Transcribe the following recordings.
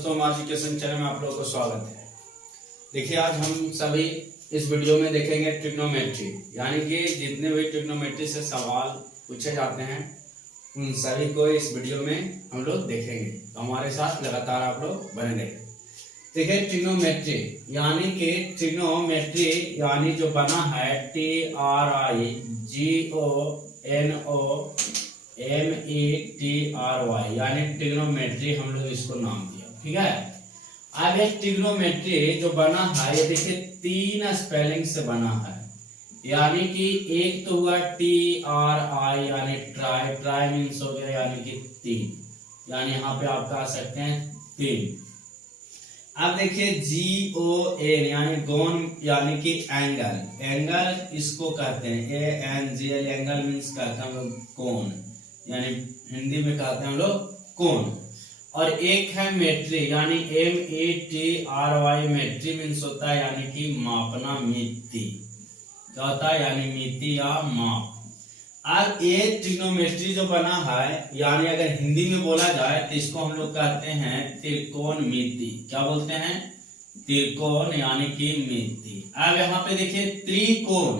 दोस्तों, हमारे education channel में आप लोगों को स्वागत है। देखिए, आज हम सभी इस वीडियो में देखेंगे ट्रिग्नोमेट्री, यानी कि जितने भी ट्रिग्नोमेट्री से सवाल पूछे जाते हैं उन सभी को इस वीडियो में हम लोग देखेंगे। तो हमारे साथ लगातार आप लोग बने रहे। देखिए, ट्रिग्नोमेट्री यानी जो बना है TRIGONOMETRY, यानी ट्रिग्नोमेट्री हम लोग इसको नाम दिया। ठीक है, अब ये ट्रिग्नोमेट्री जो बना है ये देखिए तीन स्पेलिंग से बना है, यानी कि एक तो हुआ TRI यानी ट्राई मीन्स हो गया यानी कि तीन, यानी यहाँ पे आप कह सकते हैं तीन। अब देखिए GON यानी गोन यानी कि एंगल इसको कहते हैं ANGL, एंगल मीन्स कहते हैं हम लोग कोण, यानी हिंदी में कहते हैं हम लोग कोण। और एक है मेट्री यानी METRY, मेट्री मीन्स होता है यानी कि मापना, मिति क्या होता है यानी मिति या माप। अब ये ट्रिग्नोमेट्री जो बना है यानी अगर हिंदी में बोला जाए तो इसको हम लोग कहते हैं त्रिकोणमिति। क्या बोलते हैं? त्रिकोण यानी कि मिति। अब यहाँ पे देखिए त्रिकोण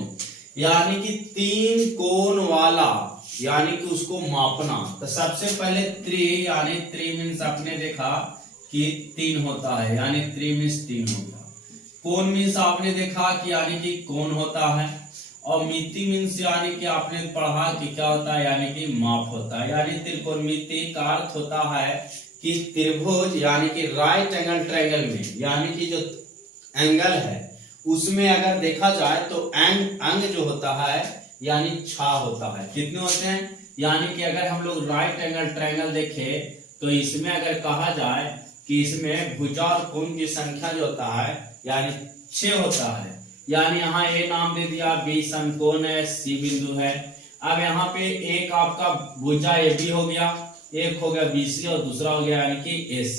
यानी कि तीन कोण वाला, यानी कि उसको मापना। तो सबसे पहले यानी त्रि मीन्स आपने देखा कि तीन होता है, यानी त्रि मीन्स तीन हो गया। कोण मीन्स आपने देखा कि यानी कि कोण होता है, और मिति मीन्स यानी कि आपने पढ़ा कि क्या होता है यानी कि माप होता है। यानी त्रिकोणमिति का अर्थ होता है कि त्रिभुज यानी कि राइट एंगल ट्रायंगल में, यानी कि जो एंगल है उसमें अगर देखा जाए तो अंग जो होता है यानी 6 होता है। कितने होते हैं? यानी कि अगर हम लोग राइट एंगल ट्रायंगल देखें तो इसमें अगर कहा जाए कि इसमें भुजा और कोण की संख्या जो होता है यानी 6 होता है। यानी यहाँ A नाम दे दिया, B समकोण है, C बिंदु है। अब यहाँ पे एक आपका भुजा AB हो गया, एक हो गया BC और दूसरा हो गया यानी कि AC।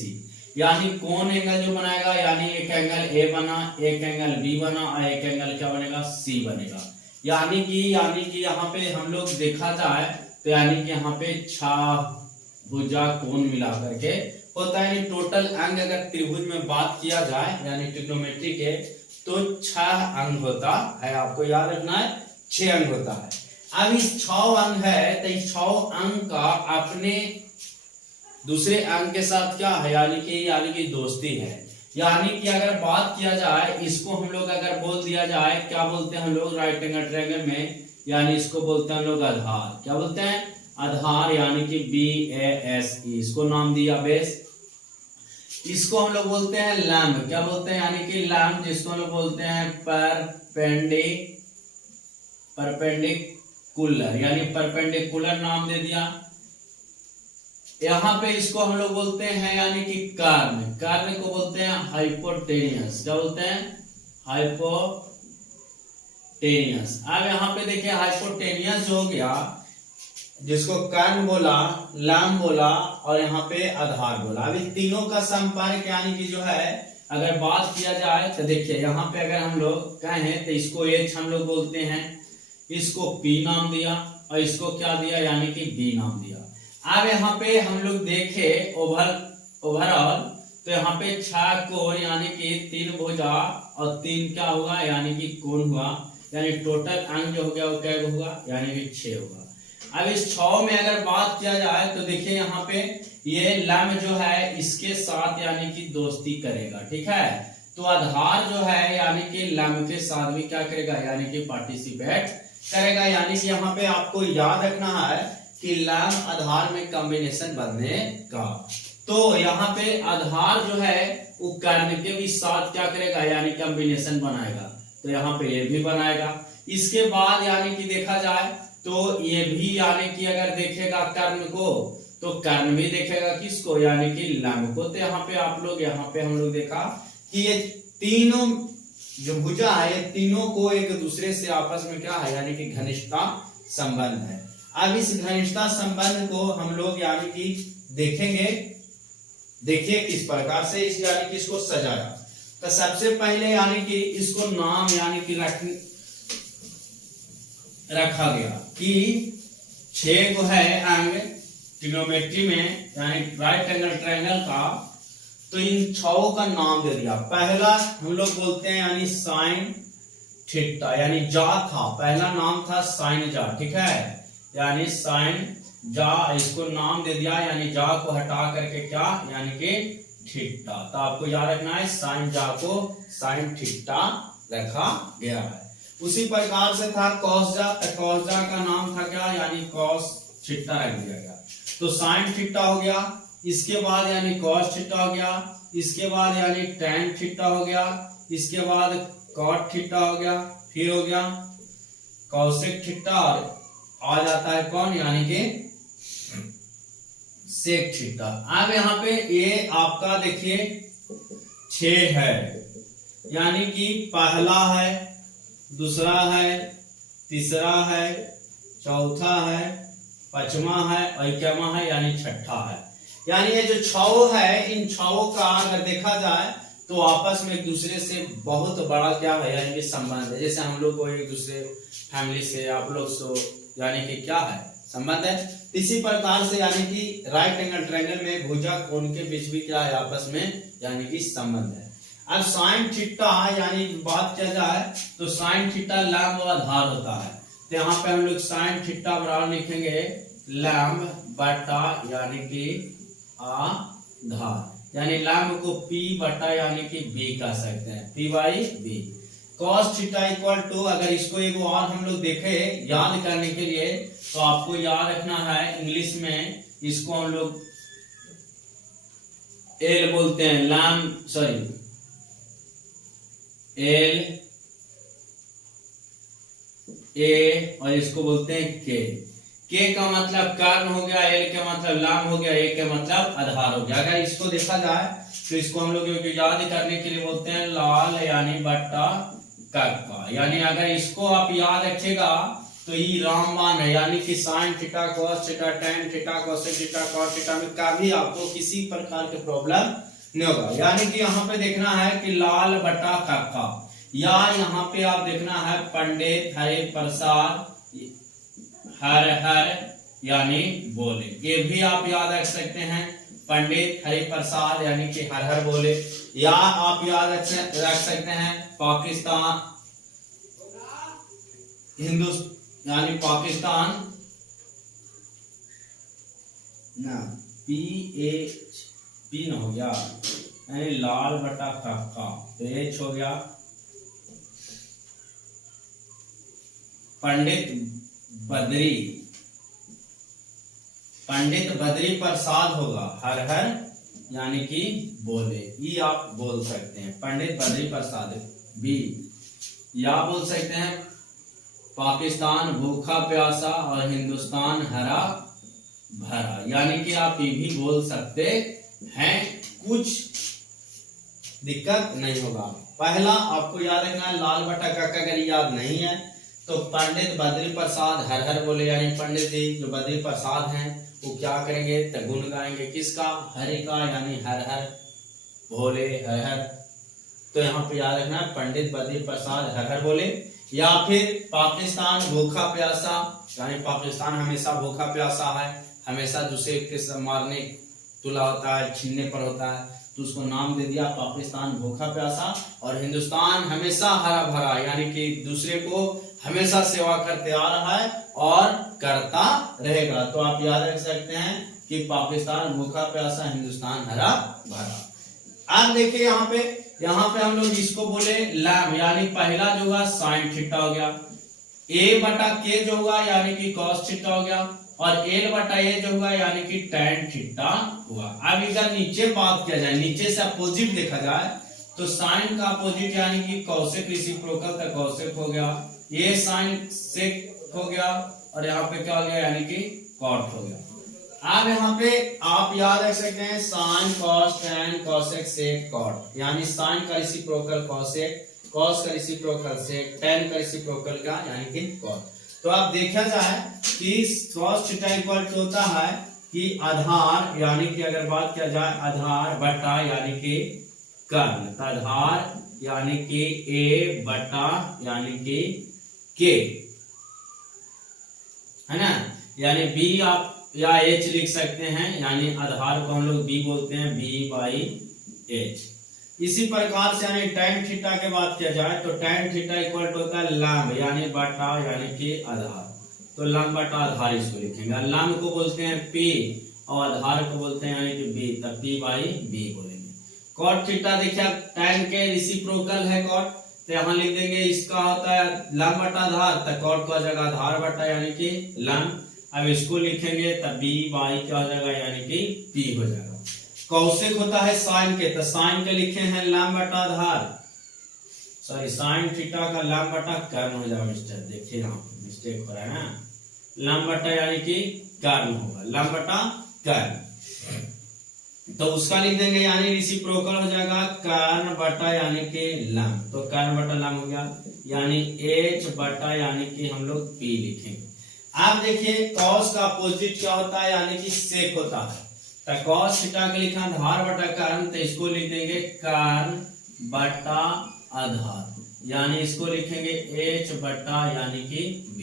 यानी कोण एंगल जो बनाएगा यानी एक एंगल A बना, एक एंगल B बना और एक एंगल क्या बनेगा? C बनेगा। यानी कि यहाँ पे हम लोग देखा जाए तो यानी कि यहाँ पे 6 भुजा कोण मिला करके होता है। यानी टोटल अंग अगर त्रिभुज में बात किया जाए यानी ट्रिग्नोमेट्री के, तो 6 अंग होता है। आपको याद रखना है 6 अंग होता है। अब इस 6 अंग है तो इस 6 अंग का अपने दूसरे अंग के साथ क्या है यानी कि दोस्ती है। यानी कि अगर बात किया जाए इसको हम लोग अगर बोल दिया जाए, क्या बोलते हैं हम लोग राइट एंगल ट्रायंगल में, यानी इसको बोलते हैं हम लोग आधार। क्या बोलते हैं? आधार, यानी कि BASE, इसको नाम दिया बेस। इसको हम लोग बोलते हैं लैम्ब। क्या बोलते हैं? यानी कि लैम्ब, जिसको हम लोग बोलते हैं परपेंडिकुलर, यानी परपेंडिकुलर नाम दे दिया। यहाँ पे इसको हम लोग बोलते हैं यानी कि कर्ण को बोलते हैं हाइपोटेनियस। क्या बोलते हैं? हाइपोटेनियस। अब यहाँ पे देखिए हाइपोटेनियस जो हो गया, जिसको कर्ण बोला, लैम्ब बोला और यहाँ पे आधार बोला। अभी तीनों का संपर्क यानी कि जो है अगर बात किया जाए तो देखिए यहाँ पे अगर हम लोग कहें तो इसको H हम लोग बोलते हैं, इसको P नाम दिया और इसको क्या दिया यानी कि B नाम दिया। अब यहाँ पे हम लोग देखे ओवरऑल तो यहाँ पे 6 कोण यानी कि 3 भुजा और 3 क्या होगा यानी कि कोण हुआ, यानी टोटल अंग जो हो गया वो क्या होगा यानी कि 6 होगा। अब इस 6 में अगर बात किया जाए तो देखिए यहाँ पे ये लैम्ब जो है इसके साथ यानी कि दोस्ती करेगा। ठीक है, तो आधार जो है यानी कि लैम्ब के साथ भी क्या करेगा यानी कि पार्टिसिपेट करेगा। यानी कि यहाँ पे आपको याद रखना है कि लैम्ब आधार में कॉम्बिनेशन बनने का। तो यहाँ पे आधार जो है वो कर्ण के भी साथ क्या करेगा यानी कॉम्बिनेशन बनाएगा, तो यहाँ पे ये भी बनाएगा। इसके बाद यानी कि देखा जाए तो ये भी यानी कि अगर देखेगा कर्ण को तो कर्ण भी देखेगा किसको यानी कि लैम्ब को। तो यहाँ पे हम लोग देखा कि ये तीनों जो भुजा है ये तीनों को एक दूसरे से आपस में क्या है यानी कि घनिष्ठता संबंध है। अब इस घनिष्ठता संबंध को हम लोग यानी कि देखेंगे। देखिए किस प्रकार से यानी कि इसको सजाया। तो सबसे पहले यानी कि इसको नाम यानी कि रखा गया कि 6 है अंग ट्रिग्नोमेट्री में, यानी राइट एंगल ट्रायंगल का तो इन छओं का नाम दे दिया। पहला हम लोग बोलते हैं यानी साइन थीटा, यानी जा था, पहला नाम था साइन जा, ठीक है, यानी साइन जा, इसको नाम दे दिया, यानी जा को हटा करके क्या, यानी कि थीटा। तो आपको याद रखना है साइन जा को साइन थीटा रखा गया है। उसी प्रकार से था कॉस जा, कॉस जा का नाम था क्या, यानी कॉस थीटा रख दिया गया। तो साइन थीटा हो गया, इसके बाद यानी कॉस थीटा हो गया, इसके बाद यानी टैन थीटा हो गया, इसके बाद कॉट थीटा हो गया, फिर हो गया कॉसेक थीटा, और आ जाता है कौन, यानी कि सेक थीटा। अब यहाँ पे ये आपका देखिए 6 है, यानी कि पहला है, दूसरा है, तीसरा है, चौथा है, पांचवा है, और इक्यावा है, यानी छठा है। यानी ये जो 6 है, इन 6 का अगर देखा जाए तो आपस में एक दूसरे से बहुत बड़ा क्या है, यानी कि संबंध है। जैसे हम लोग को एक दूसरे फैमिली से, आप लोग से, यानी कि क्या है, संबंध है। इसी प्रकार से यानी कि राइट एंगल ट्रायंगल में भुजा कोण के बीच भी क्या है, आपस में यानी कि संबंध है। अब साइन थीटा यानी बात किया जाए तो साइन थीटा लंब आधार होता है। तो यहाँ पे हम लोग साइन थीटा बराबर लिखेंगे लंब बटा यानी कि आधार, यानी लंब को P बटा यानी कि B कह सकते हैं, P by B। Cos theta equal to, अगर इसको एक और हम लोग देखे याद करने के लिए, तो आपको याद रखना है इंग्लिश में इसको हम लोग L बोलते हैं, लैम्ब सॉरी L A, और इसको बोलते हैं K का मतलब कर्ण हो गया, L का मतलब लंब हो गया, A का मतलब आधार हो गया। अगर इसको देखा जाए तो इसको हम लोग याद करने के लिए बोलते हैं लाल यानी बट्टा कक्का, यानी अगर इसको आप याद रखेगा तो ये रामबाण है, यानी कि sine theta cos theta tan theta cosec theta cot theta में कभी आपको किसी प्रकार के प्रॉब्लम नहीं होगा। यानी कि यहाँ पे देखना है कि लाल बटा कक्का, या यहाँ पे आप देखना है पंडित हरि प्रसाद हर हर यानी बोले, ये भी आप याद रख सकते हैं, पंडित हरि प्रसाद यानी कि हर हर बोले। या आप याद रख सकते हैं पाकिस्तान हिंदुस्तान यानी पाकिस्तान ना PH न हो गया, यानी लाल बटा कक्का, तो H हो गया। पंडित बद्री प्रसाद होगा हर हर यानी कि बोले, ये आप बोल सकते हैं पंडित बद्री प्रसाद B। या बोल सकते हैं पाकिस्तान भूखा प्यासा और हिंदुस्तान हरा भरा, यानी कि आप ये भी बोल सकते हैं, कुछ दिक्कत नहीं होगा। पहला आपको याद रखना है लाल बटा कक्का, अगर याद नहीं है तो पंडित बद्री प्रसाद हर हर बोले, यानी पंडित जी जो बद्री प्रसाद हैं वो क्या करेंगे, गुण गाएंगे किसका, हरि का, यानी हर हर भोले हर हर। तो यहाँ पे याद रखना पंडित बद्री प्रसाद हर हर बोले। या फिर पाकिस्तान भूखा प्यासा, यानी पाकिस्तान हमेशा भूखा प्यासा है, हमेशा दूसरे के मारने तुला होता है, छीनने पर होता है, तो उसको नाम दे दिया पाकिस्तान भूखा प्यासा। और हिंदुस्तान हमेशा हरा भरा, यानी कि दूसरे को हमेशा सेवा करते आ रहा है और करता रहेगा। तो आप याद रख सकते हैं कि पाकिस्तान भूखा प्यासा, हिंदुस्तान हरा भरा। अब देखिए यहाँ पे हम लोग इसको बोले लैम्ब, यानी पहला जो हुआ साइन थीटा हो गया, A बटा K जो हुआ यानी कि कॉस थीटा हो गया, और L बटा A जो हुआ यानी कि टैन थीटा हुआ। अब इधर नीचे बात किया जाए, नीचे से अपोजिट देखा जाए तो साइन का अपोजिट यानी कि कॉसेक रेसिप्रोकल का कॉसेक हो गया, ये साइन सेक हो गया, और यहाँ पे क्या हो गया यानी कि कॉट हो गया। अब यहाँ पे आप याद रख सकते हैं sine cos tan cosec sec cot, यानी साइन का रेसिप्रोकल कॉसेक, कॉस का रेसिप्रोकल सेक, टैन का रेसिप्रोकल का यानी कि कॉट। तो आप देखा जाए कि कॉस थीटा इक्वल टू होता है कि आधार, यानी कि अगर बात किया जाए आधार बटा यानी कि कर्ण, आधार यानी कि A बटा यानी कि K है ना, यानी B आप या H लिख सकते हैं, यानी आधार को हम लोग B बोलते हैं, B बाई एच। इसी प्रकार से यानी tan थीटा के बात किया जाए तो tan थीटा इक्वल टू होता है लंब यानी बटा यानी कि आधार। तो लंब बटा आधार इसको लिखेंगे। लंब को बोलते हैं P और आधार को बोलते हैं यानी कि B, तब P बाई B बोलेंगे। cot थीटा देखिए tan के रेसिप्रोकल है cot, तो यहाँ लिख देंगे इसका होता है लंब बटा आधार, तो cot का जगह आधार बटा यानी कि लंब। अब इसको लिखेंगे तब B बाई क्या हो जाएगा यानी कि P हो जाएगा। कौशिक होता है साइन के, तो साइन के लिखे हैं लंब बटा आधार, सॉरी साइन थीटा का लंब बटा कर्ण हो जाएगा मिस्टर, देखिए यहाँ मिस्टेक हो रहा है ना, लंब बटा यानी कि कर्ण होगा, लंब बटा कर्ण। तो उसका लिख देंगे यानी रेसिप्रोकल हो जाएगा कर्ण बटा यानी कि लंब, तो कर्ण बटा लंब हो गया यानी h बटा यानी कि हम लोग p लिखेंगे। आप देखिए कॉस का अपोजिट क्या होता है यानी कि सेक होता है, तो कॉस थीटा के लिखा आधार बटा कर्ण, तो इसको लिख देंगे कर्ण बटा आधार यानी इसको लिखेंगे h बटा यानी कि b।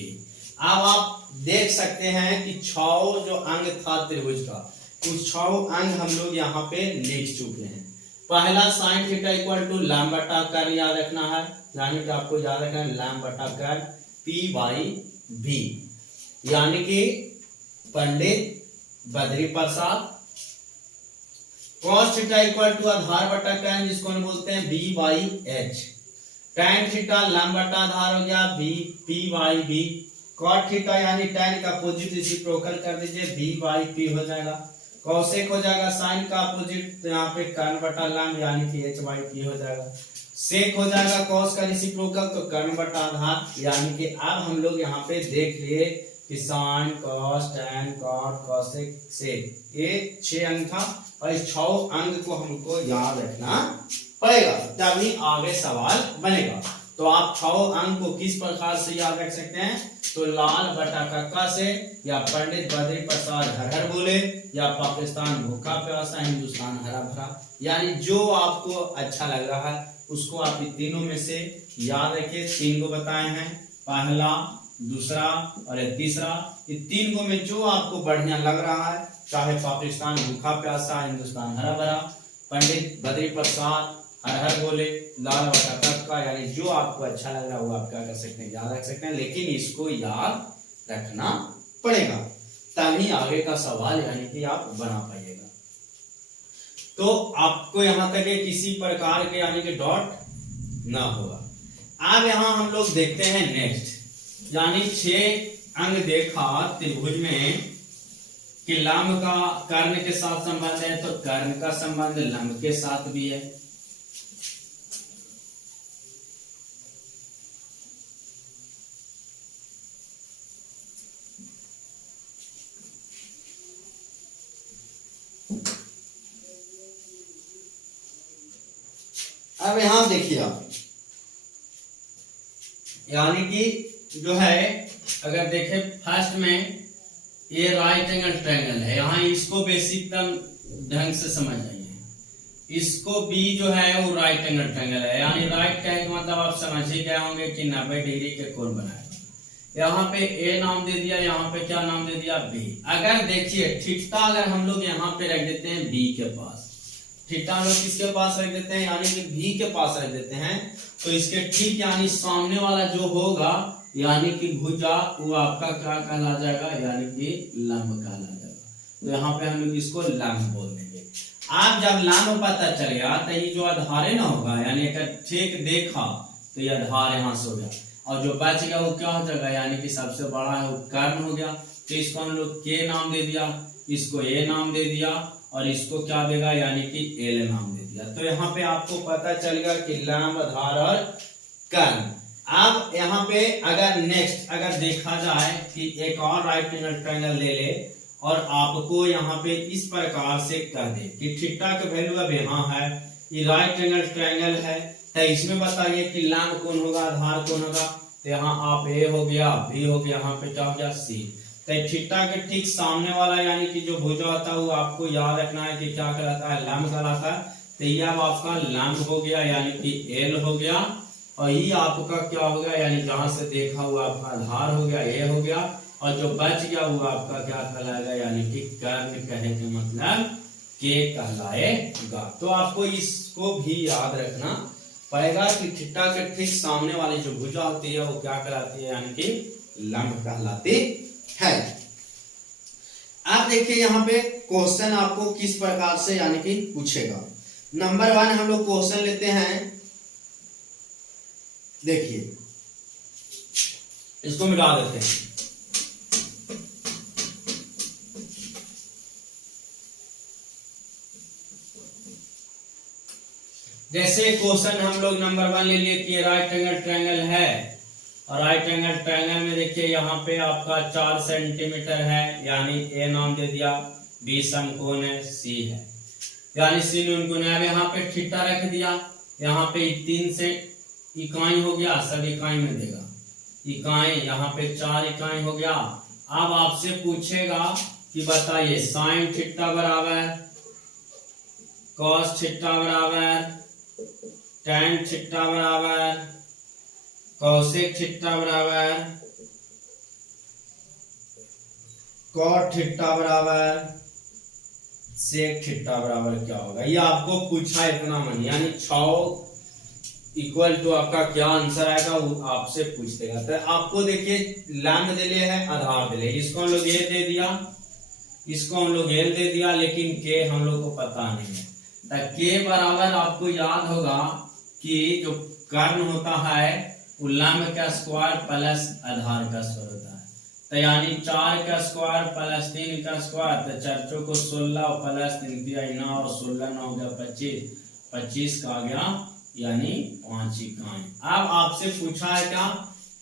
अब आप देख सकते हैं कि 6 जो अंग था त्रिभुज का, उस 6 अंग हम लोग यहाँ पे लिख चुके हैं। पहला साइन थीटा इक्वल टू लंब बटा कर्ण याद रखना है, यानी कि आपको याद रखना है लंब बटा कर्ण p बाई b, यानी कि Pandit Badri Prasad. cos theta equal to आधार बटा कर्ण जिसको हम बोलते हैं b by h। tan theta लंब बटा आधार हो गया b p by b। cot theta यानी tan का अपोजिट रेसिप्रोकल कर दीजिए b बाई p हो जाएगा। cosec हो जाएगा sin का अपोजिट, तो यहाँ पे कर्ण बटा लंब यानी कि h बाई p हो जाएगा। sec हो जाएगा cos का रेसिप्रोकल, तो कर्ण बटा आधार, यानी कि अब हम लोग यहाँ पे देख लिए कि sin cos tan cot cosec sec, ये 6 अंक था और इस 6 अंक को हमको याद रखना पड़ेगा तभी आगे सवाल बनेगा। तो आप 6 अंक को किस प्रकार से याद रख सकते हैं, तो लाल बटा कक्का से, या पंडित बद्री प्रसाद हर हर बोले, या पाकिस्तान भूखा प्यासा हिंदुस्तान हरा भरा, यानी जो आपको अच्छा लग रहा है उसको आप इन तीनों में से याद रखिए। 3 को बताए हैं, पहला दूसरा और तीसरा, ये 3 को में जो आपको बढ़िया लग रहा है, चाहे पाकिस्तान भूखा प्यासा हिंदुस्तान हरा भरा, पंडित बद्री प्रसाद हर हर बोले, लाल बटा कक्का, यानी जो आपको अच्छा लग रहा है वो आप क्या कर सकते हैं याद रख सकते हैं, लेकिन इसको याद रखना पड़ेगा तभी आगे का सवाल यानी कि आप बना पाइएगा। तो आपको यहां तक किसी प्रकार के यानी कि डॉट ना होगा। अब यहां हम लोग देखते हैं नेक्स्ट, यानी 6 अंग देखा त्रिभुज में कि लंब का कर्ण के साथ संबंध है, तो कर्ण का संबंध लंब के साथ भी है। अब यहां देखिए आप, यानी कि जो है अगर देखें फर्स्ट में ये राइट एंगल ट्रायंगल है, यहाँ इसको बेसिक ढंग से समझ जाइए। इसको बी जो है वो राइट एंगल ट्रायंगल है, यानी राइट का एक मतलब आप समझ ही गए होंगे कि 90 डिग्री के कोण बनाएगा। यहाँ पे ए नाम दे दिया, यहाँ पे क्या नाम दे दिया बी। अगर देखिए थीटा अगर हम लोग यहाँ पे रख देते हैं बी के पास, थीटा हम लोग किसके पास रख देते हैं यानी कि बी के पास रख देते हैं, तो इसके ठीक यानी सामने वाला जो होगा यानी कि भुजा वो आपका क्या कहला जाएगा यानी कि लंब कहला जाएगा। तो यहाँ पे हम लोग इसको लंब बोल देंगे। आप जब लंब पता चलेगा तो ये जो आधार ना होगा यानी अगर ठीक देखा तो ये आधार यहाँ से हो गया, और जो बच गया वो क्या हो जाएगा यानी कि सबसे बड़ा है वो कर्ण हो गया। तो इसको हम लोग के नाम दे दिया, इसको ए नाम दे दिया, और इसको क्या देगा यानी कि एल नाम दे दिया। तो यहाँ पे आपको पता चलेगा कि लंब आधार और कर्ण। अब यहाँ पे अगर नेक्स्ट अगर देखा जाए कि एक और राइट एंगल ट्रायंगल ले ले और आपको यहाँ पे इस प्रकार से कह दे कि थीटा का वैल्यू अब यहाँ है, ये राइट एंगल ट्रायंगल है, तो इसमें बताइए कि लंब कौन होगा आधार कौन होगा। तो यहाँ आप ए हो गया, बी हो गया, यहाँ पे क्या हो गया सी। तो थीटा के ठीक सामने वाला यानी कि जो भुजा होता है वो आपको याद रखना है कि क्या कहलाता है लंब कहलाता है। तो ये अब आपका लंब हो गया यानी कि एल हो गया, और ये आपका क्या हो गया यानी जहां से देखा हुआ आपका आधार हो गया ए हो गया, और जो बच गया वो आपका क्या कहलाएगा यानी कि कर्ण। कहे के मतलब के कहलाएगा। तो आपको इसको भी याद रखना पड़ेगा कि थीटा के ठीक सामने वाली जो भुजा होती है वो क्या कहलाती है, यानी कि लंब कहलाती है। आप देखिए यहाँ पे क्वेश्चन आपको किस प्रकार से यानी कि पूछेगा। नंबर 1 हम लोग क्वेश्चन लेते हैं, देखिए इसको मिटा देते हैं। जैसे क्वेश्चन हम लोग नंबर 1 ले लिए कि राइट एंगल ट्रायंगल है, और राइट एंगल ट्रायंगल में देखिए यहाँ पे आपका 4 सेंटीमीटर है, यानी ए नाम दे दिया, बी समकोण है, सी है यानी सी न्यूनकोण है। अब यहाँ पे थीटा रख दिया, यहाँ पे 3 से इकाई हो गया, सब इकाई में देगा, इकाई यहाँ पे 4 इकाई हो गया। अब आपसे पूछेगा कि बताइए साइन थीटा बराबर कॉस थीटा बराबर tan थीटा बराबर कोसेक थीटा बराबर कॉट थीटा बराबर सेक थीटा बराबर क्या होगा। ये आपको पूछा इतना मन, यानी 6 इक्वल टू आपका क्या आंसर आएगा वो आपसे पूछ देगा। तो आपको देखिए लैम्ब दे लिया है, आधार दे लिया, इसको हम लोग ये दे दिया, इसको हम लोग एल दे दिया, लेकिन के हम लोग को पता नहीं है। तो के बराबर आपको याद होगा कि जो कर्ण होता है वो लंब का स्क्वायर प्लस आधार का स्क्वायर होता है। तो यानी 4 का स्क्वायर प्लस 3 का स्क्वायर, तो 4 को 16 प्लस 3 दिया 9 और 16 9 हो गया 25, 25 का आ गया यानी 5 इकाई। अब आपसे पूछा है क्या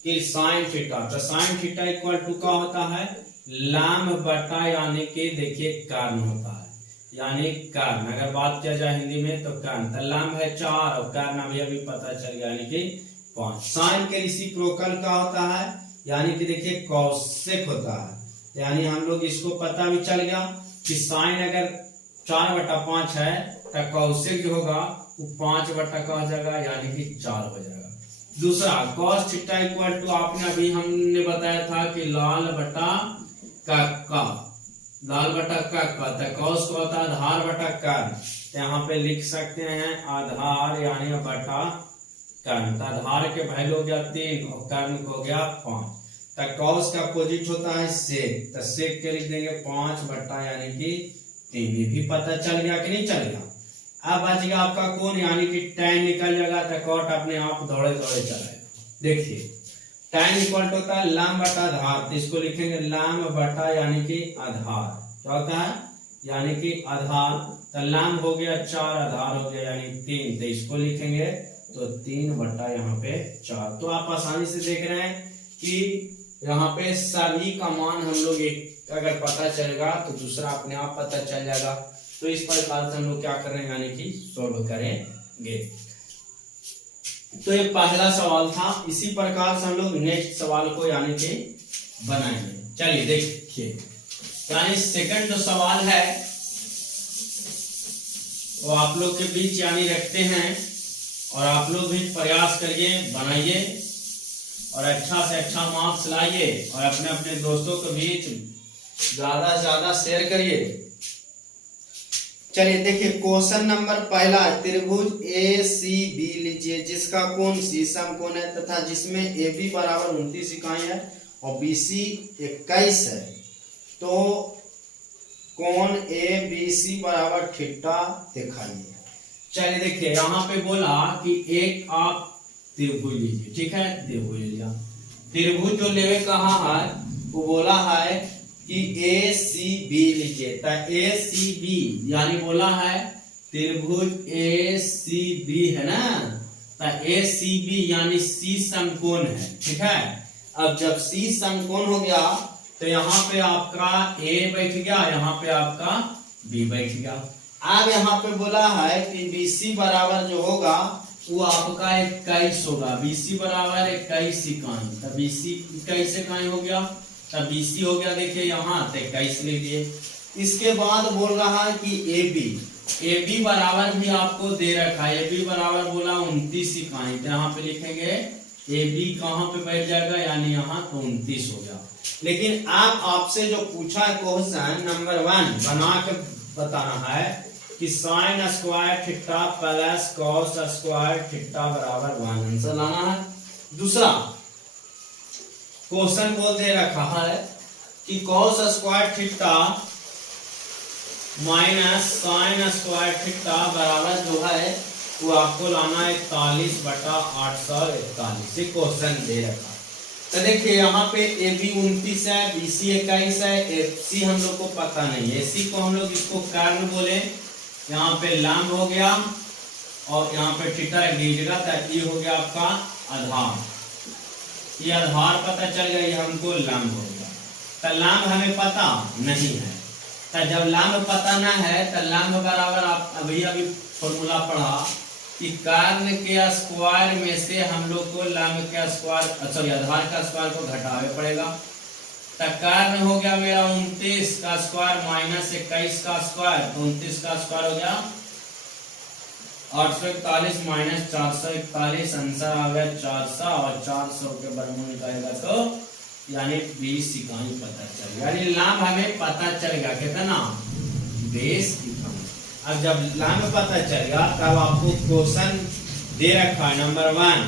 कि साइन थीटा, तो साइन थीटा इक्वल टू क्या होता है, लंब बटा यानी कि देखिए कर्ण होता है, यानी कर्ण अगर बात किया जाए हिंदी में तो कर्ण, तो लंब है 4 और कर्ण अभी पता चल गया यानी कि 5। साइन के रेसिप्रोकल क्या होता है, यानी कि देखिए कौशिक होता है, यानी हम लोग इसको पता भी चल गया कि साइन अगर 4/5 है तो कौशिक जो होगा वो 5 का हो जाएगा यानी कि 4 हो जाएगा। दूसरा cos थीटा इक्वल टू आपने अभी हमने बताया था कि लाल बटा का लाल बटा का cos को होता है आधार बटा कर्ण, तो यहाँ पे लिख सकते हैं आधार यानी बटा कर्ण। तो आधार के वैल्यू हो गया 3 और कर्ण को हो गया 5। तो cos का अपोजिट होता है सेक, तो सेक के लिख देंगे 5 यानी कि 3। ये भी पता चल गया कि नहीं चल गया। अब बच गया आपका कोण, यानी कि tan निकल जाएगा, तो cot अपने आप दौड़े दौड़े चलाएगा। देखिए tan इक्वल टू होता है लंब बटा आधार, तो इसको लिखेंगे लंब बटा यानी कि आधार, क्या होता है यानी कि आधार, तो लंब हो गया 4 आधार हो गया यानी 3, तो इसको लिखेंगे तो 3 यहाँ पे 4। तो आप आसानी से देख रहे हैं कि यहाँ पे सभी का मान हम लोग एक अगर पता चलेगा तो दूसरा अपने आप पता चल जाएगा। तो इस प्रकार से हम लोग क्या कर रहे हैं यानी कि सोल्व करेंगे। तो ये पहला सवाल था, इसी प्रकार से हम लोग नेक्स्ट सवाल को यानी कि बनाएंगे। चलिए देखिए, यानी सेकंड जो सवाल है वो आप लोग के बीच यानी रखते हैं, और आप लोग भी प्रयास करिए, बनाइए और अच्छा से अच्छा मार्क्स लाइए, और अपने अपने दोस्तों के बीच ज्यादा से ज्यादा शेयर करिए। चलिए देखिए क्वेश्चन नंबर पहला, त्रिभुज ए सी बी लीजिए जिसका कोण सी समकोण है तथा जिसमें ए बी बराबर 29 इकाई है और बी सी 21 है, तो कोण ए बी सी बराबर थीटा दिखाइए। चलिए देखिए यहाँ पे बोला कि एक आप त्रिभुज लीजिए, ठीक है, त्रिभुज लिया, त्रिभुज जो लेवे कहा है वो बोला है कि ए सी बी लीजिए, तो ए सी बी यानी बोला है त्रिभुज ए सी बी है ना, तो ए सी बी यानी सी समकोण है, ठीक है। अब जब सी समकोण हो गया तो यहाँ पे आपका ए बैठ गया, यहाँ पे आपका बी बैठ गया। अब यहाँ पे बोला है कि बी सी बराबर जो होगा वो आपका 21 होगा, बी सी बराबर 21 इकाई, तो बी सी 21 इकाई हो गया, तब BC हो गया, देखिए यहाँ 21 लिख दिए। इसके बाद बोल रहा है कि AB बराबर भी आपको दे रखा है, AB बराबर बोला 29 इकाई, तो यहाँ पे लिखेंगे AB कहाँ पे बैठ जाएगा यानी यहाँ तो 29 हो गया। लेकिन आप आपसे जो पूछा है क्वेश्चन नंबर 1 बना के बताना है कि sine square theta plus cos square theta बराबर 1 आंसर लाना है। दूसरा क्वेश्चन बोल दे रखा है कि cos square theta minus sine square theta बराबर जो है वो आपको लाना है 41/841। क्वेश्चन दे रखा। तो देखिए यहाँ पे ए बी 29 है, बी सी 21 है, एफ सी हम लोग को पता नहीं है। इसी को हम लोग इसको कारण बोले। यहाँ पे लंब हो गया और यहाँ पे थीटा एक दीजिएगा, ये हो गया आपका आधार। ये आधार पता चल गया, ये हमको लंब हो गया। तो लंब हमें पता नहीं है। तो जब लंब पता ना है तो लंब बराबर आप अभी फॉर्मूला पढ़ा कि कर्ण के स्क्वायर में से हम लोग को लंब के स्क्वायर सॉरी आधार का स्क्वायर को घटावे पड़ेगा। तो कर्ण हो गया मेरा 29 का स्क्वायर माइनस 21 का स्क्वायर, तो 29 का स्क्वायर हो गया 841 माइनस 441, आंसर आ गया 400 और 400 के वर्गमूल निकालेगा तो यानी 20 इकाई पता चल गया। यानी लंब हमें पता चल गया कितना 20 इकाई। अब जब लंब पता चल गया तब आपको क्वेश्चन दे रखा है number 1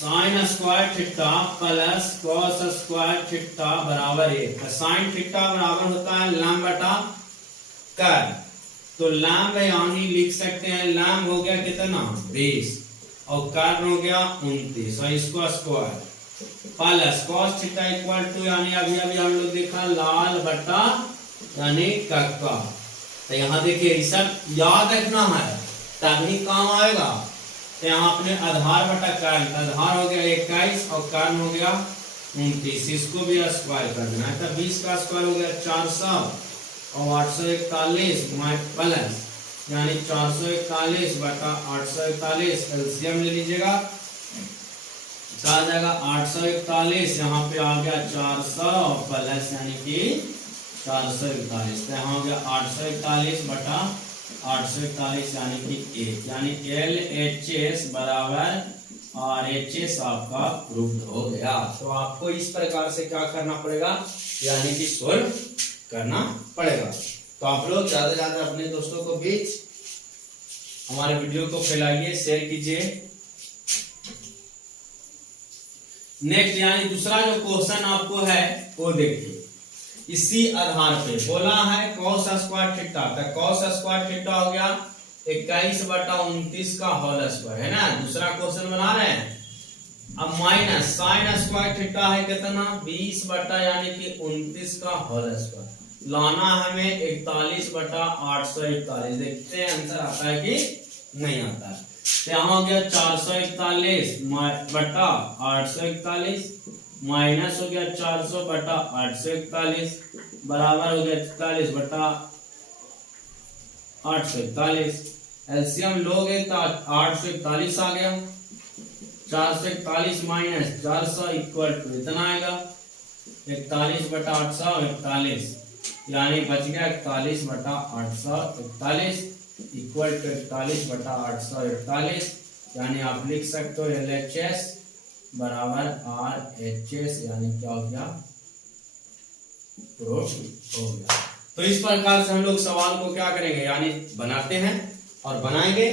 sine square theta plus cos square theta बराबर 1। साइन थीटा बराबर होता है लंब बटा कर्ण। तो लंब यानी लिख सकते हैं लंब हो गया कितना 20 और कर्ण हो गया 29 और इसको square plus cos theta equal to यानी अभी हम लोग देखा लाल बटा यानी कक्का। तो यहाँ देखिए ये सब याद रखना है तभी काम आएगा। तो यहाँ अपने आधार बटा कर्ण, आधार हो गया 21 और कर्ण हो गया 29, इसको भी स्क्वायर करना है। तो 20 का स्क्वायर हो गया 400 और 841 प्लस यानी 441 बटा 841 एलसीएम ले लीजिएगा। आ जाएगा 841, यहाँ पे आ गया 400 प्लस यानी कि 441। तो यहाँ हो गया 841 बटा 841 यानी कि 1 यानी LHS बराबर RHS आपका प्रूव्ड हो गया। तो आपको इस प्रकार से क्या करना पड़ेगा यानी कि सोल्व करना पड़ेगा। तो आप लोग ज्यादा से ज्यादा अपने दोस्तों को बीच हमारे वीडियो को फैलाइए, शेयर कीजिए। नेक्स्ट यानी दूसरा जो क्वेश्चन आपको है वो देखिए। इसी आधार पे बोला है कॉस स्क्वायर थीटा, तो कॉस स्क्वायर थीटा हो गया 21/29 का होल स्क्वायर है ना। दूसरा क्वेश्चन बना रहे हैं। अब माइनस साइन स्क्वायर थीटा है कितना 20 बटा यानी कि 29 का होल स्क्वायर लाना हमें 41/841। देखते हैं आंसर आता है कि नहीं आता है। तो यहाँ हो गया 441 बटा 841 माइनस हो गया 400 बटा 841 बराबर हो गया 41 बटा 841। एलसीएम लोगे तो 841 आ गया। 441 माइनस 400 इक्वल टू इतना आएगा 41 बटा 841 यानी बच गया 41 बटा 841 इक्वल टू 41 बटा 841 यानी आप लिख सकते हो LHS बराबर RHS यानी क्या हो गया प्रूफ हो गया। तो इस प्रकार से हम लोग सवाल को क्या करेंगे यानी बनाते हैं और बनाएंगे।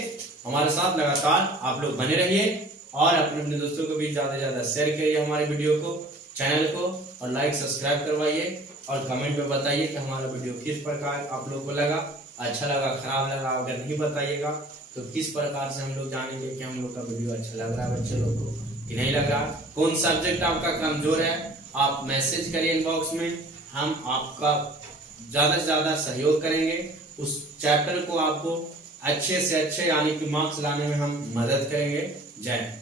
हमारे साथ लगातार आप लोग बने रहिए और अपने दोस्तों को भी ज्यादा से ज्यादा शेयर करिए हमारे वीडियो को, चैनल को, और लाइक सब्सक्राइब करवाइए और कमेंट में बताइए कि हमारा वीडियो किस प्रकार आप लोग को लगा, अच्छा लगा, खराब लगा। अगर नहीं बताइएगा तो किस प्रकार से हम लोग जानेंगे कि हम लोग का वीडियो अच्छा लग रहा है बच्चे लोग को कि नहीं लग रहा। कौन सब्जेक्ट आपका कमजोर है आप मैसेज करिए इनबॉक्स में, हम आपका ज्यादा से ज्यादा सहयोग करेंगे। उस चैप्टर को आपको अच्छे से अच्छे यानी कि मार्क्स लाने में हम मदद करेंगे। जय